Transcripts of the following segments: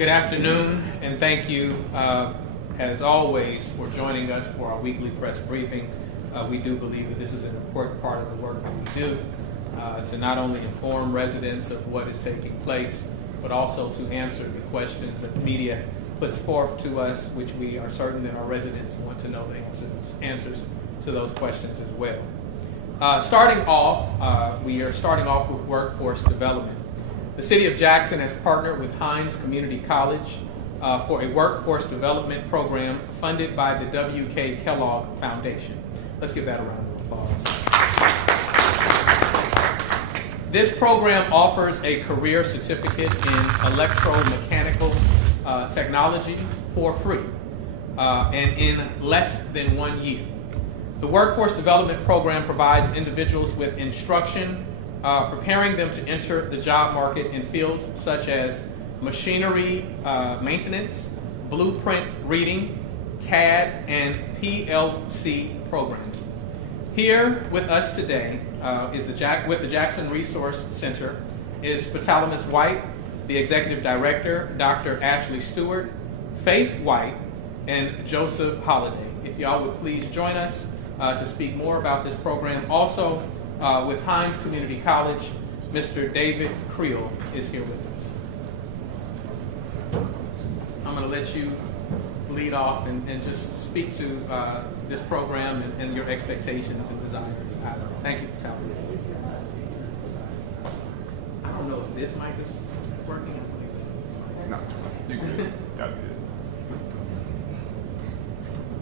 Good afternoon, and thank you, as always, for joining us for our weekly press briefing. We do believe that this is an important part of the work that we do, to not only inform residents of what is taking place, but also to answer the questions that the media puts forth to us, which we are certain that our residents want to know the answers to those questions as well. We are starting off with workforce development. The City of Jackson has partnered with Hines Community College for a workforce development program funded by the W.K. Kellogg Foundation. Let's give that a round of applause. This program offers a career certificate in electromechanical technology for free and in less than 1 year. The workforce development program provides individuals with instruction preparing them to enter the job market in fields such as machinery maintenance, blueprint reading, CAD, and PLC programming. Here with us today with the Jackson Resource Center is Patalamus White, the Executive Director, Dr. Ashley Stewart, Faith White, and Joseph Holliday. If y'all would please join us to speak more about this program. Also, with Hines Community College, Mr. David Creel is here with us. I'm going to let you lead off and just speak to this program and your expectations and desires. Thank you, Talbot. I don't know if this mic is working. No, you're good. Got good.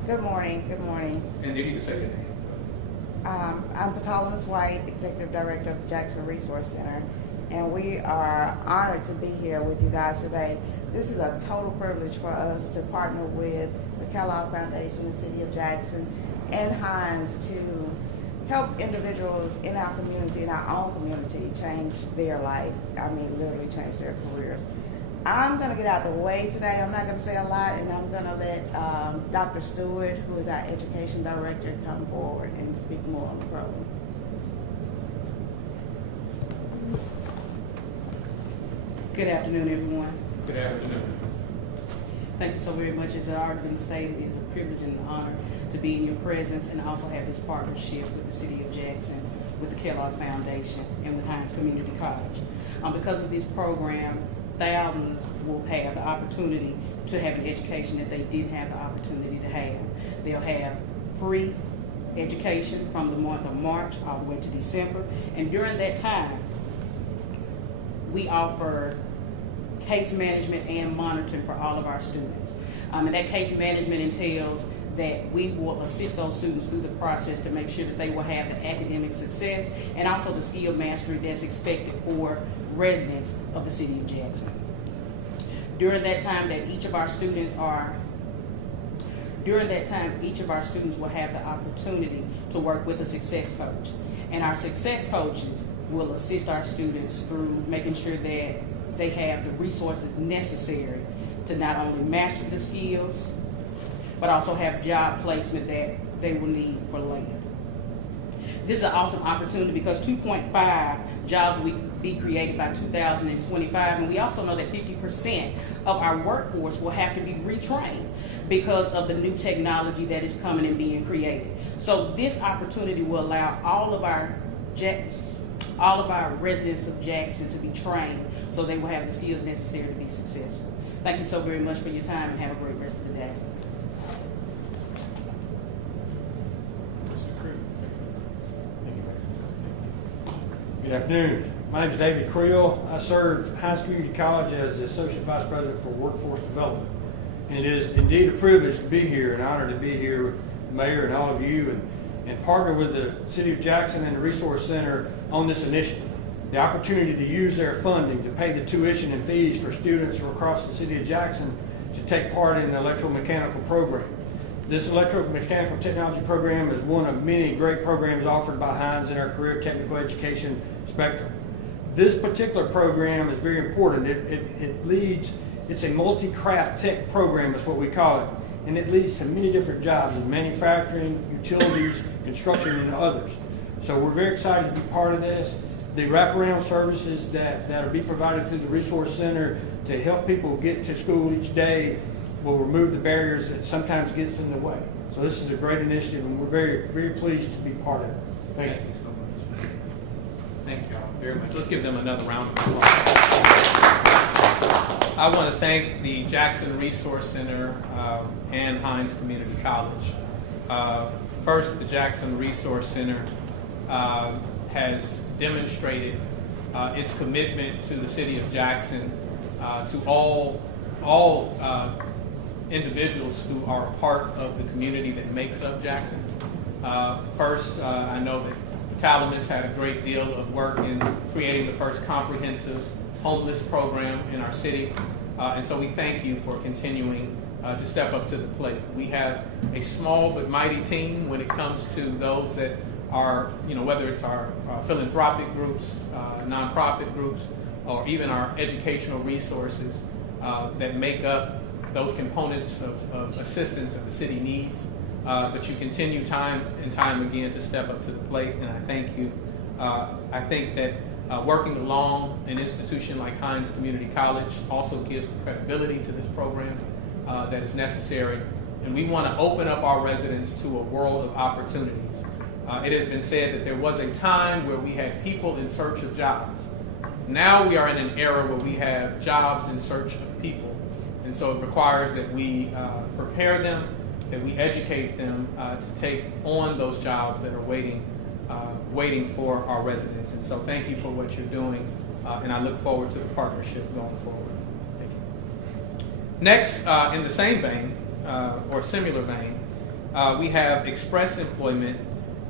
Good morning. Good morning. And you can say your name. I'm Patalamus White, Executive Director of the Jackson Resource Center, and we are honored to be here with you guys today. This is a total privilege for us to partner with the Kellogg Foundation, the City of Jackson, and Hines to help individuals in our community, in our own community, change their life. I mean, literally change their careers. I'm going to get out of the way today. I'm not going to say a lot, and I'm going to let Dr. Stewart, who is our Education Director, come forward and speak more on the program. Good afternoon, everyone. Good afternoon. Thank you so very much. As I already been stated, it is a privilege and an honor to be in your presence and also have this partnership with the City of Jackson, with the Kellogg Foundation, and with Hines Community College. Because of this program, thousands will have the opportunity to have an education that they didn't have the opportunity to have. They'll have free education from the month of March all the way to December. And during that time, we offer case management and monitoring for all of our students. And that case management entails that we will assist those students through the process to make sure that they will have the academic success and also the skill mastery that's expected for residents of the City of Jackson. During that time that each of our students will have the opportunity to work with a success coach. And our success coaches will assist our students through making sure that they have the resources necessary to not only master the skills, but also have job placement that they will need for later. This is an awesome opportunity because 2.5 jobs will be created by 2025, and we also know that 50% of our workforce will have to be retrained because of the new technology that is coming and being created. So this opportunity will allow all of our residents of Jackson to be trained so they will have the skills necessary to be successful. Thank you so very much for your time and have a great rest of the day. Good afternoon. My name is David Creel. I serve Hines Community College as the Associate Vice President for Workforce Development. And it is indeed a privilege to be here, an honor to be here with the Mayor and all of you and partner with the City of Jackson and the Resource Center on this initiative. The opportunity to use their funding to pay the tuition and fees for students from across the City of Jackson to take part in the electromechanical program. This electromechanical technology program is one of many great programs offered by Hines in our career technical education spectrum. This particular program is very important. It's a multi-craft tech program is what we call it, and it leads to many different jobs in manufacturing, utilities, construction, and others. So we're very excited to be part of this. The wraparound services that are being provided through the Resource Center to help people get to school each day will remove the barriers that sometimes gets in the way. So this is a great initiative, and we're very, very pleased to be part of it. Thank you. Thank you so much. Thank you all very much. Let's give them another round of applause. I want to thank the Jackson Resource Center and Hines Community College. First, the Jackson Resource Center has demonstrated its commitment to the city of Jackson, to all individuals who are a part of the community that makes up Jackson. First, I know that Talamus had a great deal of work in creating the first comprehensive homeless program in our city. And so we thank you for continuing to step up to the plate. We have a small but mighty team when it comes to those that are, whether it's our philanthropic groups, nonprofit groups, or even our educational resources that make up those components of assistance that the city needs. But you continue time and time again to step up to the plate, and I thank you. I think that working along an institution like Hines Community College also gives the credibility to this program that is necessary. And we want to open up our residents to a world of opportunities. It has been said that there was a time where we had people in search of jobs. Now we are in an era where we have jobs in search of people. And so it requires that we prepare them, that we educate them to take on those jobs that are waiting for our residents. And so thank you for what you're doing, and I look forward to the partnership going forward. Thank you. Next, in the same vein, or similar vein, we have Express Employment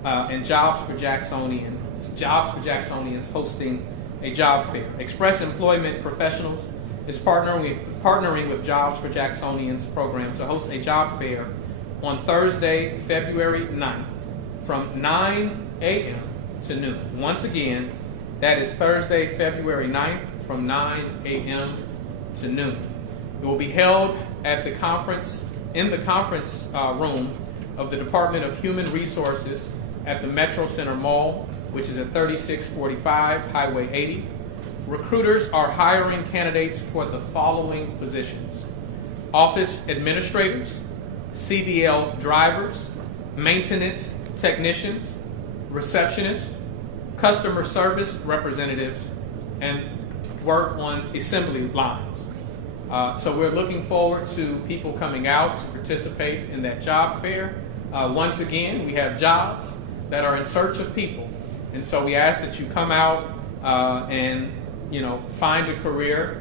and Jobs for Jacksonians hosting a job fair. Express Employment Professionals is partnering with Jobs for Jacksonians program to host a job fair on Thursday, February 9th from 9 a.m. to noon. Once again, that is Thursday, February 9th from 9 a.m. to noon. It will be held at the conference, in the conference room of the Department of Human Resources at the Metro Center Mall, which is at 3645 Highway 80. Recruiters are hiring candidates for the following positions: office administrators, CDL drivers, maintenance technicians, receptionists, customer service representatives, and work on assembly lines. So we're looking forward to people coming out to participate in that job fair. Once again, we have jobs that are in search of people. And so we ask that you come out and find a career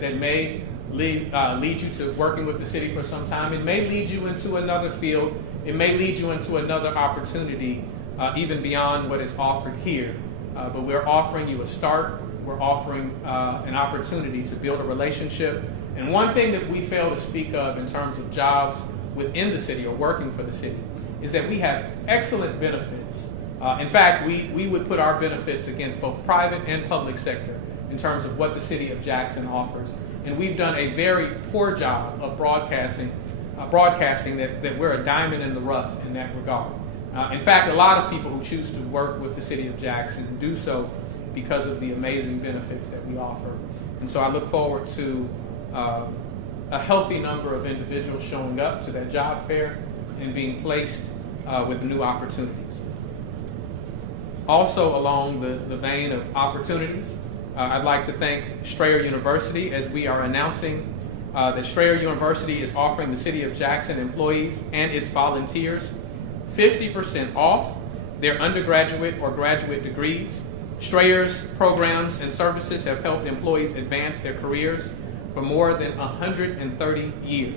that may lead you to working with the city for some time. It may lead you into another field. It may lead you into another opportunity, even beyond what is offered here. But we're offering you a start. We're offering an opportunity to build a relationship. And one thing that we fail to speak of in terms of jobs within the city or working for the city is that we have excellent benefits. In fact, we would put our benefits against both private and public sector in terms of what the city of Jackson offers. And we've done a very poor job of broadcasting that we're a diamond in the rough in that regard. In fact, a lot of people who choose to work with the city of Jackson do so because of the amazing benefits that we offer. And so I look forward to a healthy number of individuals showing up to that job fair and being placed with new opportunities. Also, along the vein of opportunities, I'd like to thank Strayer University as we are announcing that Strayer University is offering the City of Jackson employees and its volunteers 50% off their undergraduate or graduate degrees. Strayer's programs and services have helped employees advance their careers for more than 130 years.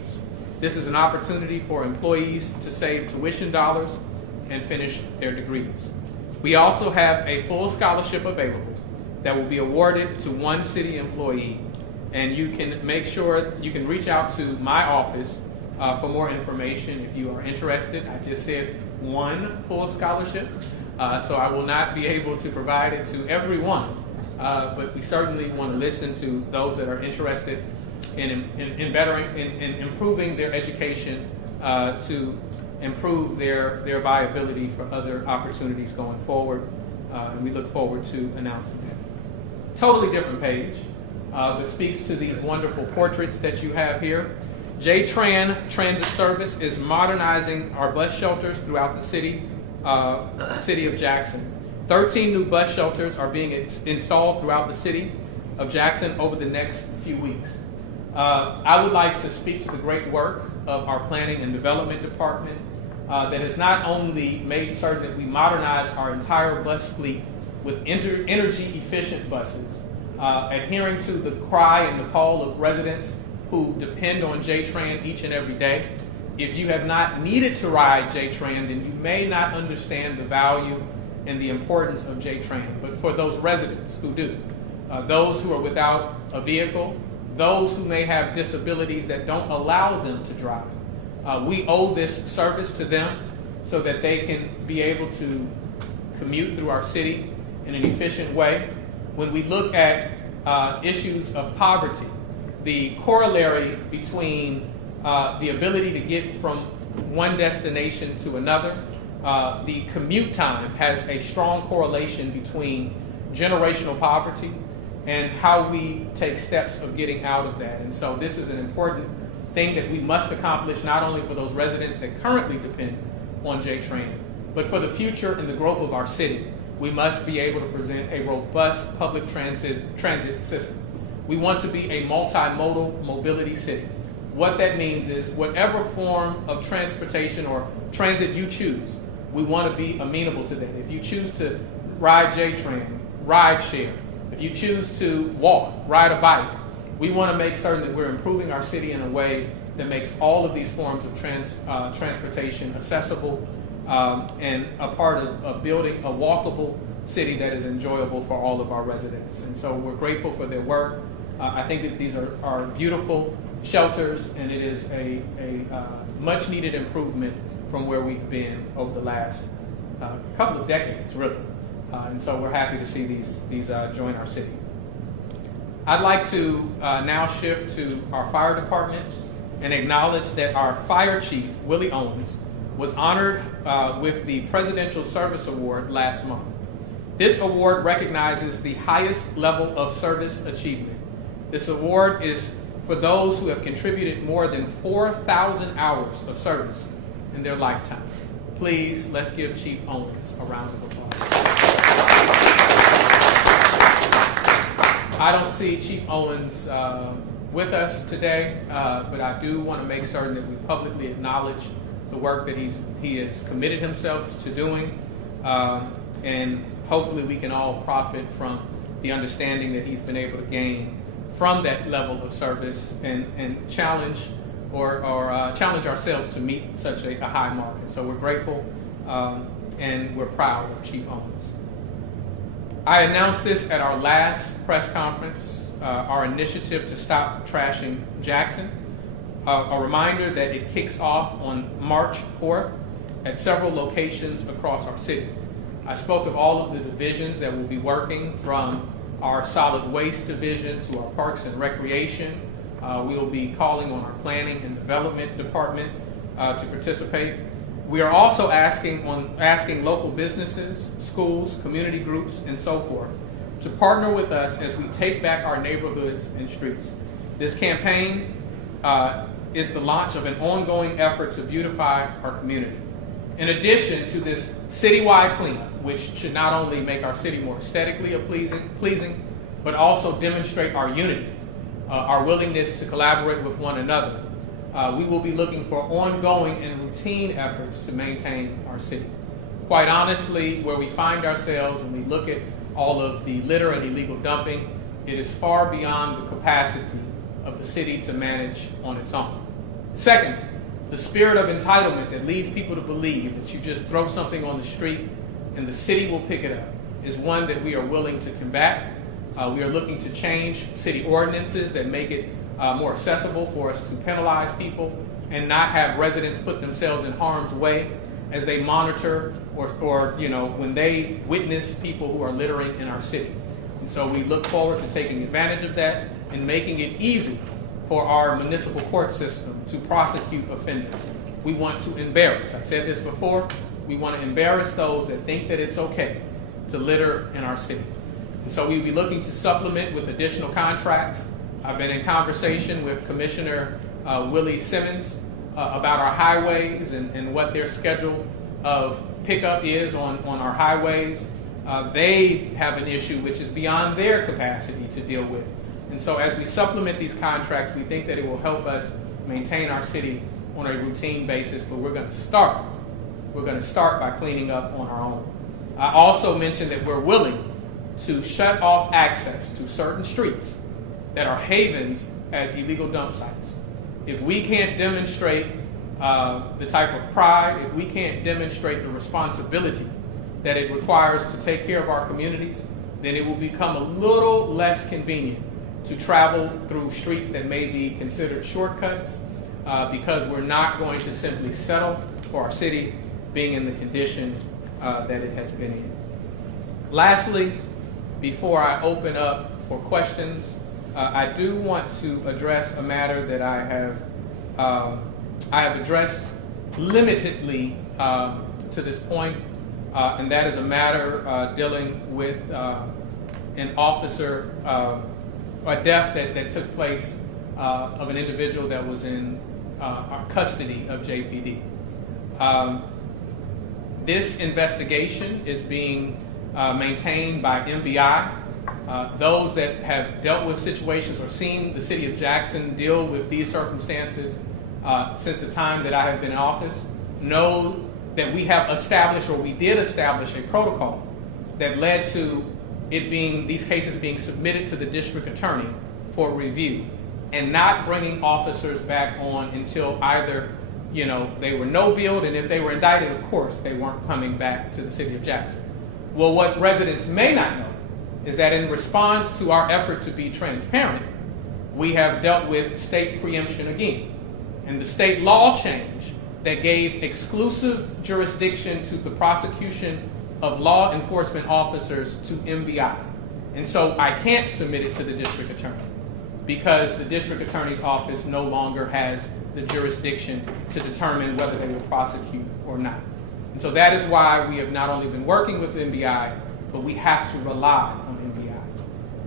This is an opportunity for employees to save tuition dollars and finish their degrees. We also have a full scholarship available that will be awarded to one city employee, and you can make sure you can reach out to my office for more information if you are interested. I just said one full scholarship, so I will not be able to provide it to everyone, but we certainly want to listen to those that are interested in improving their education to improve their viability for other opportunities going forward, and we look forward to announcing that. Totally different page. but speaks to these wonderful portraits that you have here. J-Tran Transit Service is modernizing our bus shelters throughout the city of Jackson. 13 new bus shelters are being installed throughout the city of Jackson over the next few weeks. I would like to speak to the great work of our planning and development department that has not only made certain that we modernize our entire bus fleet with energy efficient buses, adhering to the cry and the call of residents who depend on J-Tran each and every day. If you have not needed to ride J-Tran, then you may not understand the value and the importance of J-Tran. But for those residents who do, those who are without a vehicle, those who may have disabilities that don't allow them to drive, we owe this service to them so that they can be able to commute through our city in an efficient way. When we look at issues of poverty, the corollary between the ability to get from one destination to another, the commute time has a strong correlation between generational poverty and how we take steps of getting out of that. And so this is an important thing that we must accomplish, not only for those residents that currently depend on J-Tran, but for the future and the growth of our city. We must be able to present a robust public transit system. We want to be a multimodal mobility city. What that means is whatever form of transportation or transit you choose, we want to be amenable to that. If you choose to ride J-Tran, ride share. If you choose to walk, ride a bike, we want to make certain that we're improving our city in a way that makes all of these forms of transportation accessible and a part of building a walkable city that is enjoyable for all of our residents. And so we're grateful for their work. I think that these are beautiful shelters, and it is a much needed improvement from where we've been over the last couple of decades, really. And so we're happy to see these join our city. I'd like to now shift to our fire department and acknowledge that our fire chief, Willie Owens, was honored with the Presidential Service Award last month. This award recognizes the highest level of service achievement. This award is for those who have contributed more than 4,000 hours of service in their lifetime. Please, let's give Chief Owens a round of applause. I don't see Chief Owens with us today, but I do want to make certain that we publicly acknowledge the work that he has committed himself to doing, and hopefully we can all profit from the understanding that he's been able to gain from that level of service and challenge challenge ourselves to meet such a high mark. And so we're grateful and we're proud of Chief Owens. I announced this at our last press conference, our initiative to stop trashing Jackson. A reminder that it kicks off on March 4th at several locations across our city. I spoke of all of the divisions that will be working, from our solid waste division to our parks and recreation. We will be calling on our planning and development department to participate. We are also asking local businesses, schools, community groups, and so forth to partner with us as we take back our neighborhoods and streets. This campaign is the launch of an ongoing effort to beautify our community. In addition to this citywide cleanup, which should not only make our city more aesthetically pleasing, but also demonstrate our unity, our willingness to collaborate with one another, we will be looking for ongoing and routine efforts to maintain our city. Quite honestly, where we find ourselves when we look at all of the litter and illegal dumping, it is far beyond the capacity of the city to manage on its own. Second, the spirit of entitlement that leads people to believe that you just throw something on the street and the city will pick it up is one that we are willing to combat. We are looking to change city ordinances that make it more accessible for us to penalize people and not have residents put themselves in harm's way as they monitor or when they witness people who are littering in our city. And so we look forward to taking advantage of that and making it easy for our municipal court system to prosecute offenders. We want to embarrass, I said this before, we want to embarrass those that think that it's okay to litter in our city. And so we'll be looking to supplement with additional contracts. I've been in conversation with Commissioner Willie Simmons about our highways and what their schedule of pickup is on our highways. They have an issue which is beyond their capacity to deal with. And so as we supplement these contracts, we think that it will help us maintain our city on a routine basis, but we're going to start. We're going to start by cleaning up on our own. I also mentioned that we're willing to shut off access to certain streets that are havens as illegal dump sites. If we can't demonstrate the type of pride, if we can't demonstrate the responsibility that it requires to take care of our communities, then it will become a little less convenient to travel through streets that may be considered shortcuts because we're not going to simply settle for our city being in the condition that it has been in. Lastly, before I open up for questions, I do want to address a matter that I have addressed limitedly to this point, and that is a matter dealing with an officer, a death that took place of an individual that was in our custody of JPD. This investigation is being maintained by MBI. Those that have dealt with situations or seen the city of Jackson deal with these circumstances since the time that I have been in office know that we have established, or we did establish, a protocol that led to these cases being submitted to the district attorney for review and not bringing officers back on until either they were no billed, and if they were indicted, of course, they weren't coming back to the city of Jackson. Well, what residents may not know is that in response to our effort to be transparent, we have dealt with state preemption again. And the state law change that gave exclusive jurisdiction to the prosecution of law enforcement officers to MBI. And so I can't submit it to the district attorney because the district attorney's office no longer has the jurisdiction to determine whether they will prosecute or not. And so that is why we have not only been working with MBI, but we have to rely on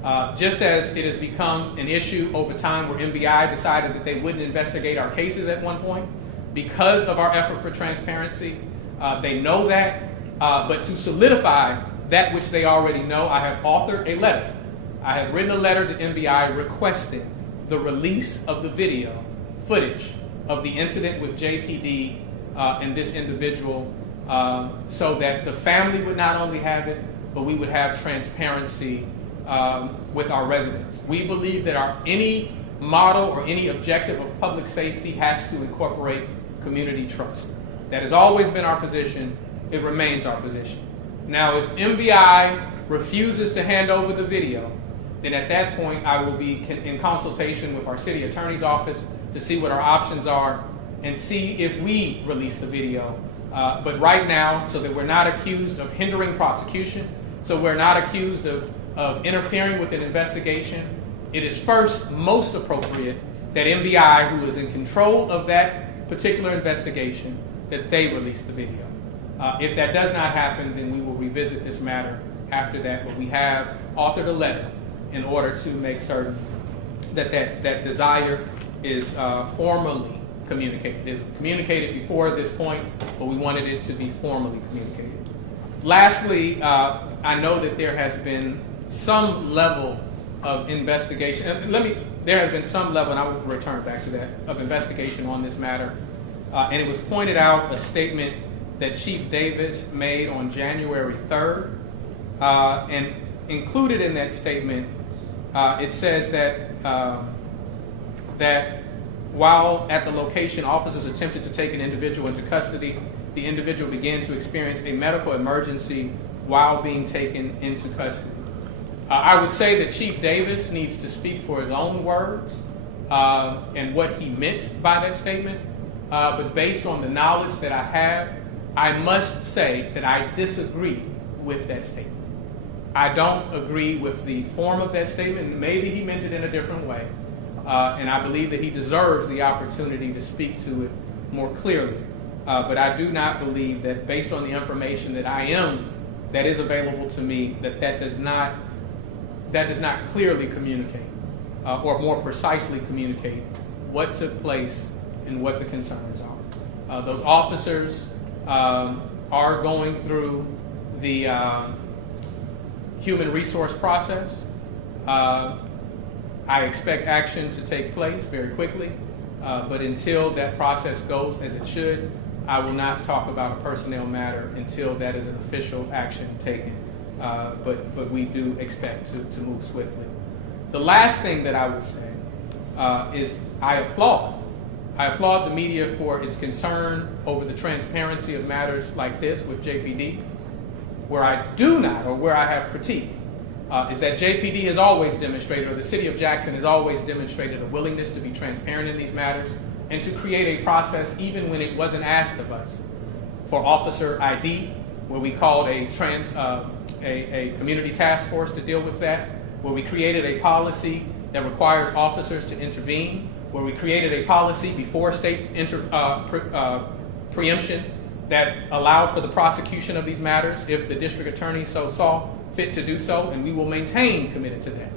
MBI. Just as it has become an issue over time where MBI decided that they wouldn't investigate our cases at one point because of our effort for transparency, they know that. But to solidify that which they already know, I have authored a letter. I have written a letter to MBI requesting the release of the video footage of the incident with JPD and this individual so that the family would not only have it, but we would have transparency with our residents. We believe that any model or any objective of public safety has to incorporate community trust. That has always been our position. It remains our position. Now, if MBI refuses to hand over the video, then at that point I will be in consultation with our city attorney's office to see what our options are and see if we release the video. But right now, so that we're not accused of hindering prosecution, so we're not accused of interfering with an investigation, it is first most appropriate that MBI, who is in control of that particular investigation, that they release the video. If that does not happen, then we will revisit this matter after that, but we have authored a letter in order to make certain that desire is formally communicated. It was communicated before this point, but we wanted it to be formally communicated. Lastly, I know that there has been some level of investigation. There has been some level, and I will return back to that, of investigation on this matter. And it was pointed out, a statement that Chief Davis made on January 3rd. And included in that statement, it says that while at the location, officers attempted to take an individual into custody, the individual began to experience a medical emergency while being taken into custody. I would say that Chief Davis needs to speak for his own words and what he meant by that statement. But based on the knowledge that I have, I must say that I disagree with that statement. I don't agree with the form of that statement. Maybe he meant it in a different way. And I believe that he deserves the opportunity to speak to it more clearly. But I do not believe that based on the information that is available to me, that does not that does not clearly communicate or more precisely communicate what took place and what the concerns are. Those officers are going through the human resource process. I expect action to take place very quickly, but until that process goes as it should, I will not talk about a personnel matter until that is an official action taken. But we do expect to move swiftly. The last thing that I would say is I applaud the media for its concern over the transparency of matters like this with JPD. Where I do not, or where I have critique, is that JPD has always demonstrated, or the city of Jackson has always demonstrated a willingness to be transparent in these matters and to create a process, even when it wasn't asked of us, for officer ID, where we called a community task force to deal with that, where we created a policy that requires officers to intervene, where we created a policy before state preemption that allowed for the prosecution of these matters if the district attorney so saw fit to do so, and we will maintain committed to that.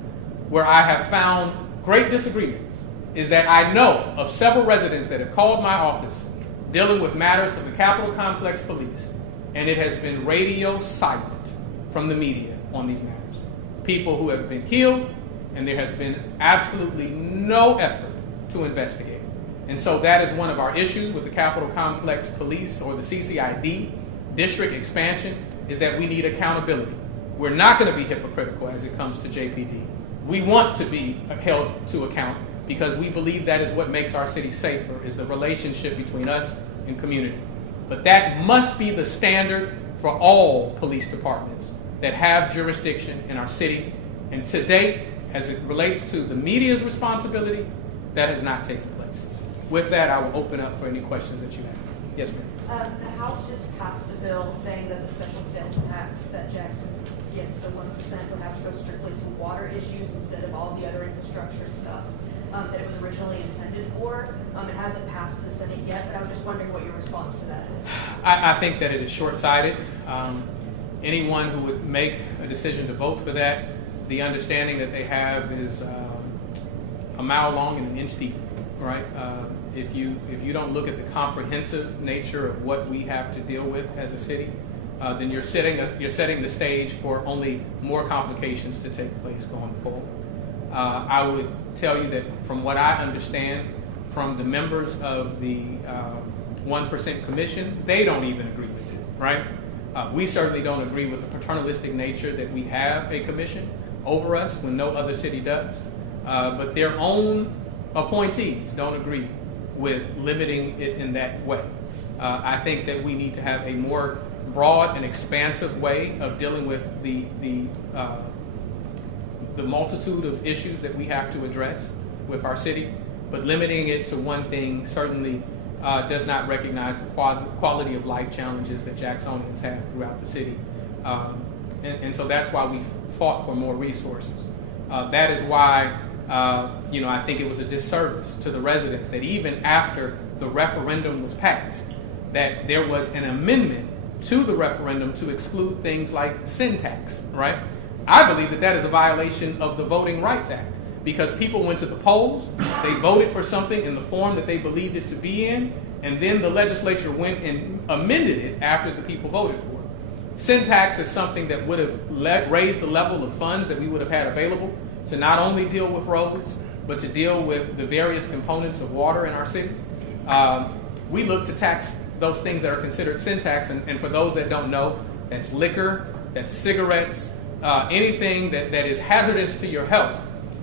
Where I have found great disagreement is that I know of several residents that have called my office dealing with matters of the Capitol Complex Police, and it has been radio silent from the media on these matters. People who have been killed, and there has been absolutely no effort to investigate. And so that is one of our issues with the Capitol Complex Police, or the CCID district expansion, is that we need accountability. We're not going to be hypocritical as it comes to JPD. We want to be held to account because we believe that is what makes our city safer, is the relationship between us and community. But that must be the standard for all police departments that have jurisdiction in our city. And to date, as it relates to the media's responsibility, that has not taken place. With that, I will open up for any questions that you have. Yes, ma'am. The House just passed a bill saying that the special sales tax that Jackson gets, the 1%, would have to go strictly to water issues instead of all the other infrastructure stuff that it was originally intended for. It hasn't passed to the Senate yet, but I was just wondering what your response to that is. I think that it is short-sighted. Anyone who would make a decision to vote for that, the understanding that they have is a mile long and an inch deep, right? If you don't look at the comprehensive nature of what we have to deal with as a city, then you're setting the stage for only more complications to take place going forward. I would tell you that from what I understand from the members of the 1% Commission, they don't even agree with it, right? We certainly don't agree with the paternalistic nature that we have a commission over us when no other city does. But their own appointees don't agree with limiting it in that way. I think that we need to have a more broad and expansive way of dealing with the multitude of issues that we have to address with our city, but limiting it to one thing certainly does not recognize the quality of life challenges that Jacksonians have throughout the city. And so that's why we fought for more resources. That is why I think it was a disservice to the residents that even after the referendum was passed, that there was an amendment to the referendum to exclude things like sin tax, right? I believe that that is a violation of the Voting Rights Act because people went to the polls, they voted for something in the form that they believed it to be in, and then the legislature went and amended it after the people voted for it. Sin tax is something that would have raised the level of funds that we would have had available to not only deal with roads, but to deal with the various components of water in our city. We look to tax those things that are considered sin tax, and for those that don't know, that's liquor, that's cigarettes, anything that is hazardous to your health.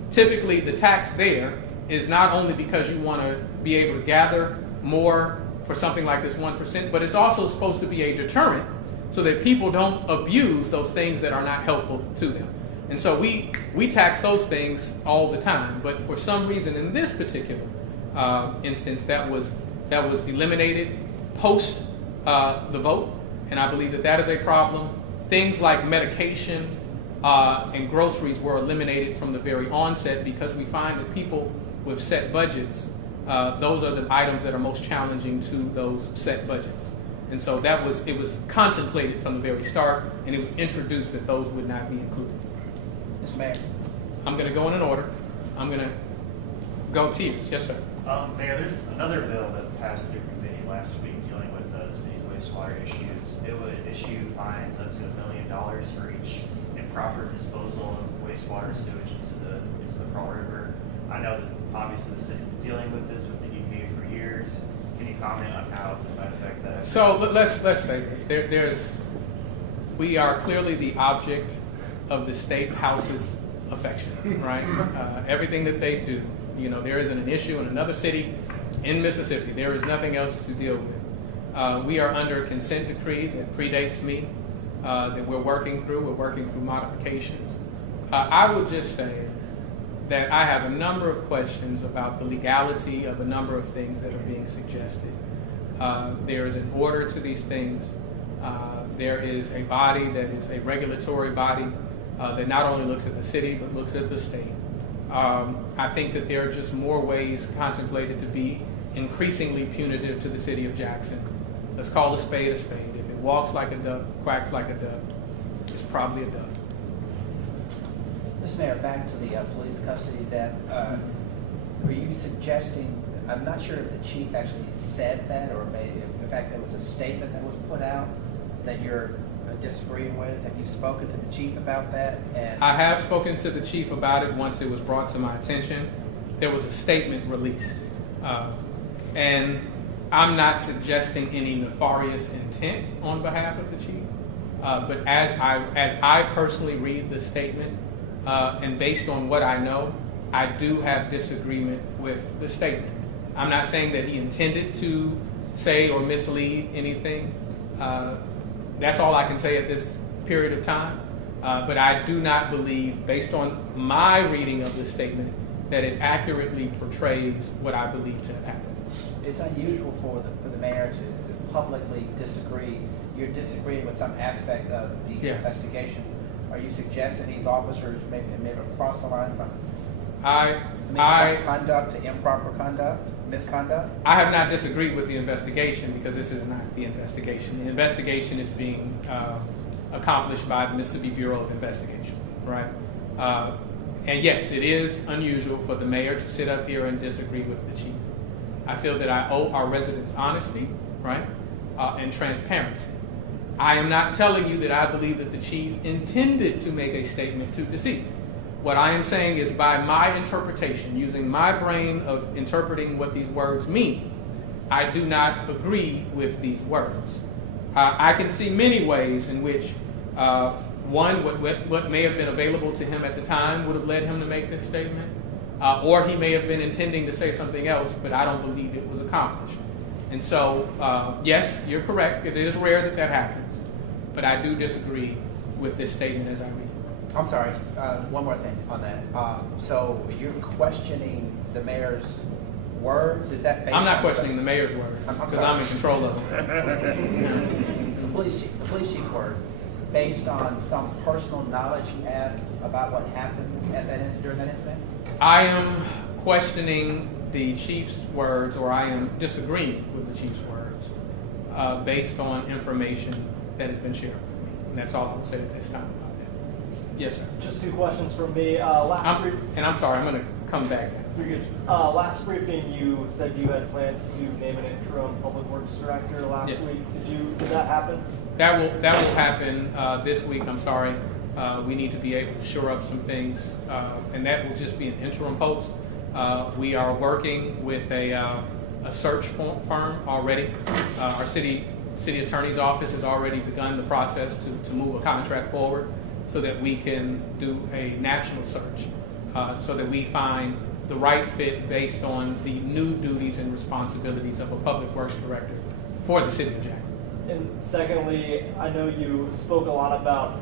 Typically, the tax there is not only because you want to be able to gather more for something like this 1%, but it's also supposed to be a deterrent so that people don't abuse those things that are not helpful to them. And so we tax those things all the time, but for some reason in this particular instance, that was eliminated post the vote, and I believe that is a problem. Things like medication and groceries were eliminated from the very onset because we find that people with set budgets, those are the items that are most challenging to those set budgets. And so it was contemplated from the very start, and it was introduced that those would not be included. Mr. Mayor. I'm going to go in an order. I'm going to go Teeters. Yes, sir. Mayor, there's another bill that passed through committee last week dealing with the city's wastewater issues. It would issue fines up to $1 million for each improper disposal of wastewater sewage into the Pearl River. I know that obviously the city's been dealing with this with the EPA for years. Can you comment on how this might affect that? So let's say this. We are clearly the object of the state house's affection, right? Everything that they do, there isn't an issue in another city in Mississippi. There is nothing else to deal with. We are under a consent decree that predates me, that we're working through. We're working through modifications. I will just say that I have a number of questions about the legality of a number of things that are being suggested. There is an order to these things. There is a body that is a regulatory body that not only looks at the city but looks at the state. I think that there are just more ways contemplated to be increasingly punitive to the city of Jackson. Let's call a spade a spade. If it walks like a duck, quacks like a duck, it's probably a duck. Mr. Mayor, back to the police custody debt. Were you suggesting, I'm not sure if the chief actually said that, or maybe if the fact there was a statement that was put out that you're disagreeing with. Have you spoken to the chief about that? And I have spoken to the chief about it once it was brought to my attention. There was a statement released. And I'm not suggesting any nefarious intent on behalf of the chief. But as I personally read the statement, and based on what I know, I do have disagreement with the statement. I'm not saying that he intended to say or mislead anything. That's all I can say at this period of time. But I do not believe, based on my reading of the statement, that it accurately portrays what I believe to have happened. it's unusual for the mayor to publicly disagree. You're disagreeing with some aspect of the investigation. Are you suggesting these officers maybe cross the line from misconduct to improper conduct, misconduct? I have not disagreed with the investigation because this is not the investigation. The investigation is being accomplished by the Mississippi Bureau of Investigation, right? And yes, it is unusual for the mayor to sit up here and disagree with the chief. I feel that I owe our residents honesty, right, and transparency. I am not telling you that I believe that the chief intended to make a statement to deceive. What I am saying is, by my interpretation, using my brain of interpreting what these words mean, I do not agree with these words. I can see many ways in which, one, what may have been available to him at the time would have led him to make this statement, or he may have been intending to say something else, but I don't believe it was accomplished. And so, yes, you're correct. It is rare that that happens. But I do disagree with this statement as I read it. I'm sorry, one more thing on that. So you're questioning the mayor's words? Is that based I'm not on questioning the mayor's words because I'm in control of them. the police chief's words, based on some personal knowledge you have about what happened at that during that incident? I am questioning the chief's words, or I am disagreeing with the chief's words based on information that has been shared with me. And that's all I will say at this time about that. Yes, sir. Just two questions from me. And I'm sorry, I'm going to come back. Last briefing, you said you had plans to name an interim public works director last Yes. week. Did that happen? That will happen this week. I'm sorry. We need to be able to shore up some things, and that will just be an interim post. We are working with a search firm already. Our city attorney's office has already begun the process to move a contract forward so that we can do a national search, so that we find the right fit based on the new duties and responsibilities of a public works director for the city of Jackson. And secondly, I know you spoke a lot about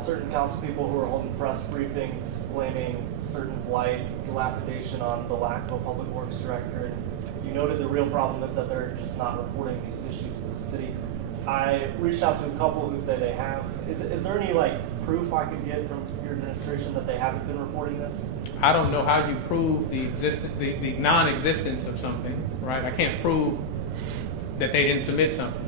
certain council people who are holding press briefings blaming certain blight, dilapidation on the lack of a public works director. And you noted the real problem is that they're just not reporting these issues to the city. I reached out to a couple who say they have. Is there any proof I could get from your administration that they haven't been reporting this? I don't know how you prove the non-existence of something, right? I can't prove that they didn't submit something.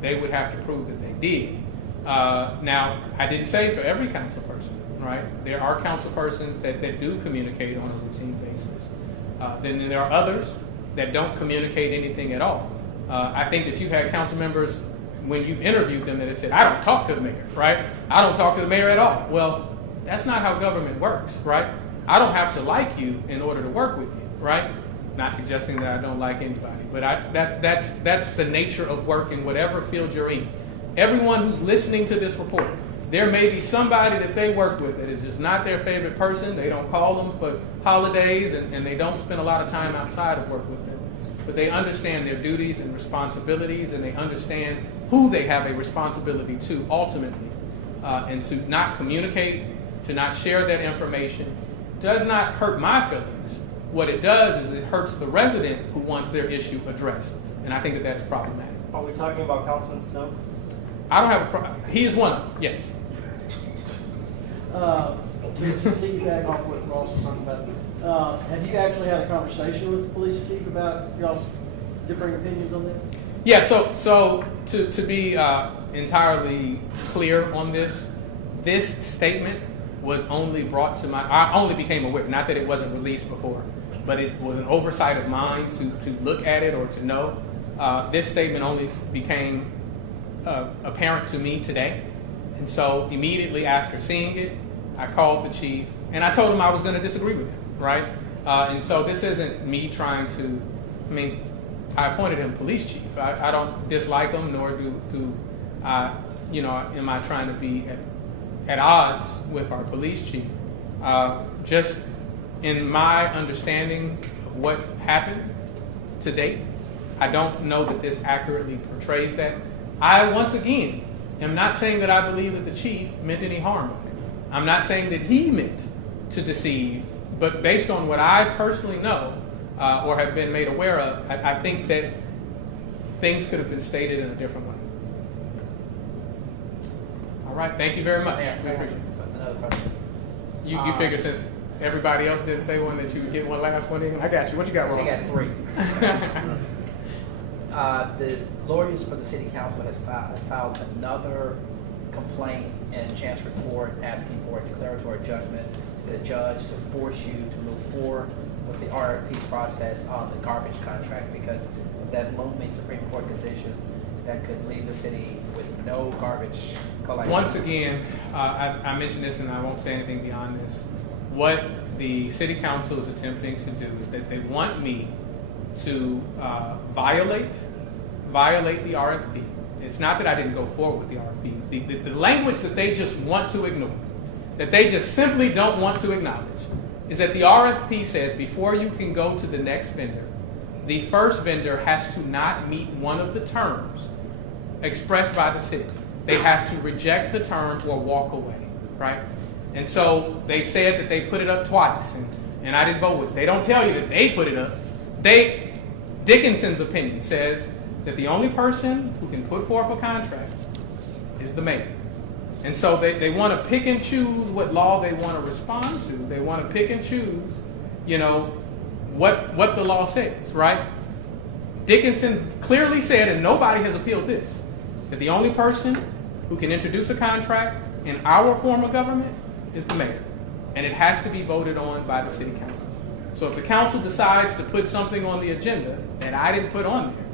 They would have to prove that they did. Now, I didn't say for every council person. right? There are councilpersons that do communicate on a routine basis. Then there are others that don't communicate anything at all. I think that you've had council members, when you've interviewed them, that have said, I don't talk to the mayor, right? I don't talk to the mayor at all. Well, that's not how government works, right? I don't have to like you in order to work with you, right? Not suggesting that I don't like anybody, but that's the nature of work in whatever field you're in. Everyone who's listening to this report, there may be somebody that they work with that is just not their favorite person. They don't call them for holidays, and they don't spend a lot of time outside of work with them. But they understand their duties and responsibilities, and they understand who they have a responsibility to ultimately. And to not communicate, to not share that information, does not hurt my feelings. What it does is it hurts the resident who wants their issue addressed. And I think that that is problematic. Are we talking about Councilman Stokes? I don't have a problem. He is one of them, yes. To piggyback off what Ross was talking about, have you actually had a conversation with the police chief about y'all's differing opinions on this? Yeah, so to be entirely clear on this, this statement was only brought to I only became aware, not that it wasn't released before, but it was an oversight of mine to look at it or to know. This statement only became apparent to me today. And so immediately after seeing it, I called the chief and I told him I was going to disagree with him, right? And so this isn't me trying to, I appointed him police chief. I don't dislike him, nor do I, am I trying to be at odds with our police chief. Just in my understanding of what happened to date, I don't know that this accurately portrays that. I, once again, am not saying that I believe that the chief meant any harm with it. I'm not saying that he meant to deceive, but based on what I personally know or have been made aware of, I think that things could have been stated in a different way. All right, thank you very much. We appreciate it. Another question. You figure since everybody else didn't say one that you would get one last one in? I got you. What you got, So Ron? you got three. The lawyers for the city council has filed another complaint in Chancery Court asking for a declaratory judgment to the judge to force you to move forward with the RFP process on the garbage contract because of that looming Supreme Court decision that could leave the city with no garbage collection. Once again, I mentioned this and I won't say anything beyond this. What the city council is attempting to do is that they want me to violate the RFP. It's not that I didn't go forward with the RFP. The language that they just want to ignore, that they just simply don't want to acknowledge, is that the RFP says before you can go to the next vendor, the first vendor has to not meet one of the terms expressed by the city. They have to reject the term or walk away, right? And so they said that they put it up twice, and I didn't vote with it. They don't tell you that they put it up. Dickinson's opinion says that the only person who can put forth a contract is the mayor. And so they want to pick and choose what law they want to respond to. They want to pick and choose, what the law says, right? Dickinson clearly said, and nobody has appealed this, that the only person who can introduce a contract in our form of government is the mayor. And it has to be voted on by the city council. So if the council decides to put something on the agenda that I didn't put on there,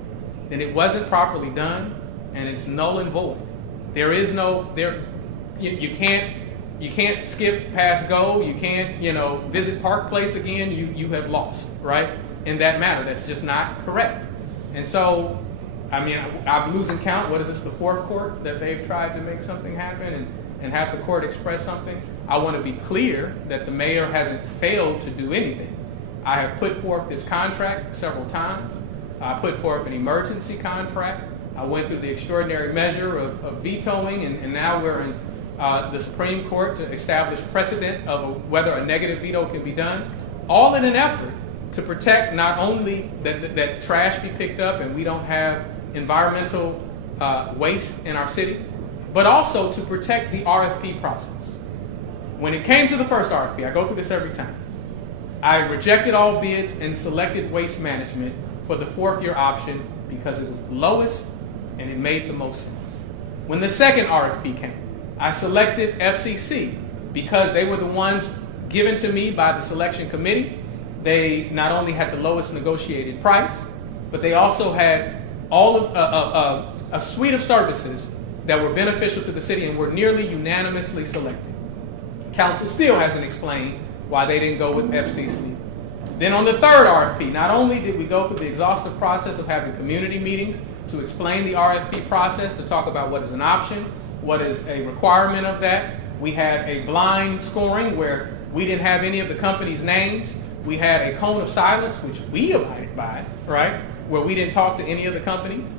then it wasn't properly done and it's null and void. There is no, you can't skip past go, you can't, visit Park Place again, you have lost, right? In that matter, that's just not correct. And so, I'm losing count. What is this, the fourth court that they've tried to make something happen and have the court express something? I want to be clear that the mayor hasn't failed to do anything. I have put forth this contract several times. I put forth an emergency contract. I went through the extraordinary measure of vetoing, and now we're in the Supreme Court to establish precedent of whether a negative veto can be done, all in an effort to protect not only that trash be picked up and we don't have environmental waste in our city, but also to protect the RFP process. When it came to the first RFP, I go through this every time, I rejected all bids and selected Waste Management for the fourth-year option because it was the lowest and it made the most sense. When the second RFP came, I selected FCC because they were the ones given to me by the selection committee. They not only had the lowest negotiated price, but they also had all of a suite of services that were beneficial to the city and were nearly unanimously selected. Council still hasn't explained why they didn't go with FCC. Then on the third RFP, not only did we go through the exhaustive process of having community meetings to explain the RFP process, to talk about what is an option, what is a requirement of that. We had a blind scoring where we didn't have any of the companies' names. We had a cone of silence, which we abided by, right? Where we didn't talk to any of the companies.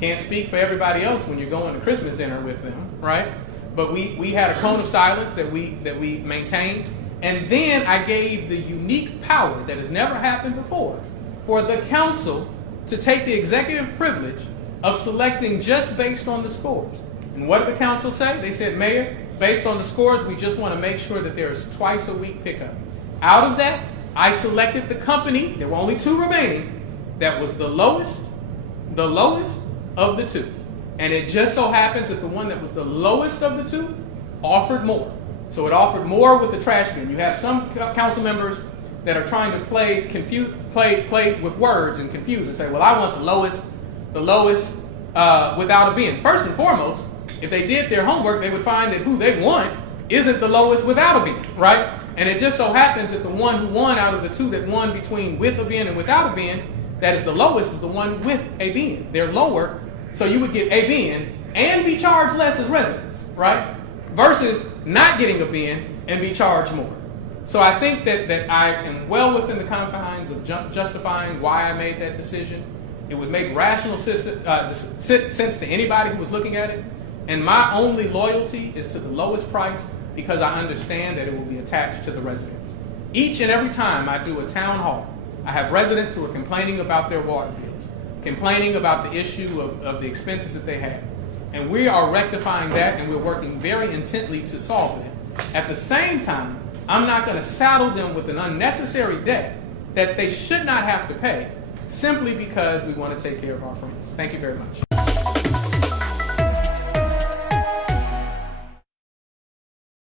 Can't speak for everybody else when you're going to Christmas dinner with them, right? But we had a cone of silence that we maintained. And then I gave the unique power that has never happened before for the council to take the executive privilege of selecting just based on the scores. And what did the council say? They said, Mayor, based on the scores, we just want to make sure that there is twice a week pickup. Out of that, I selected the company, there were only 2 remaining, that was the lowest of the 2. And it just so happens that the one that was the lowest of the 2 offered more. So it offered more with the trash bin. You have some council members that are trying to play with words and confuse and say, well, I want the lowest without a bin. First and foremost, if they did their homework, they would find that who they want isn't the lowest without a bin, right? And it just so happens that the one who won out of the 2 that won between with a bin and without a bin, that is the lowest, is the one with a bin. They're lower, so you would get a bin and be charged less as residents, right? Versus not getting a bin and be charged more. So I think that I am well within the confines of justifying why I made that decision. It would make rational sense to anybody who was looking at it. And my only loyalty is to the lowest price because I understand that it will be attached to the residents. Each and every time I do a town hall, I have residents who are complaining about their water bills, complaining about the issue of the expenses that they have. And we are rectifying that, and we're working very intently to solve it. At the same time, I'm not going to saddle them with an unnecessary debt that they should not have to pay simply because we want to take care of our friends. Thank you very much.